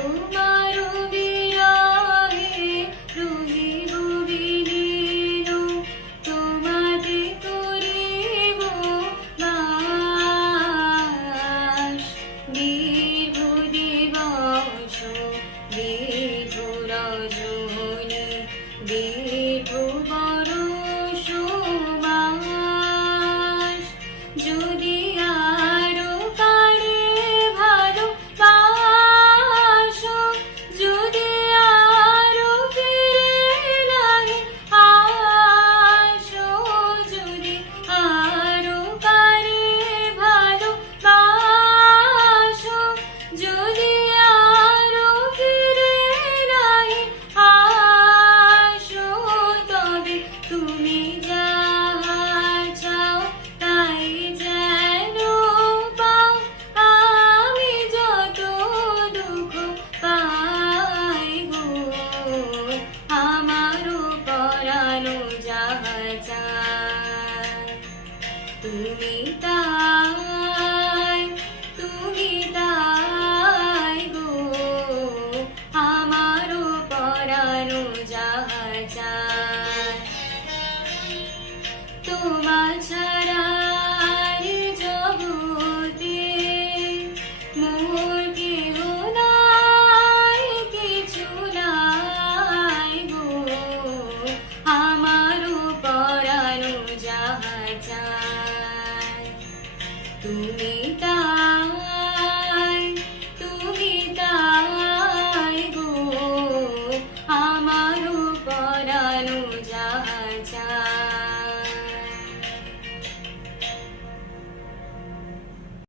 তোমারো বিরহে রহিব বিলীন, তোমাতে করিব বাস। দীর্ঘ দিবস দীর্ঘ রজনী দীর্ঘ বরষ মাস, যদি আরো কারে ভালোবাসো, যদি আরো ফিরে নাহি আসো, যদি আরো কারে ভালোবাসো, যদি আরো ফিরে নাহি আসো, তবে তুমি যাহা চাও তাই যেন পাও। আমি যত দুঃখ পাই গো, আমারও পরানো যাহা চায়, তুমি তাই, তুমি তাই গো, আমারও পরানো যাহা চায়। তোমা ছাড়া এই জগতে মোর কেহ নাই, কিছু নাই গো, আমারও পরানো যাহা চায়, তুমি তাই, তুমি তাই গো, আমারও পরানো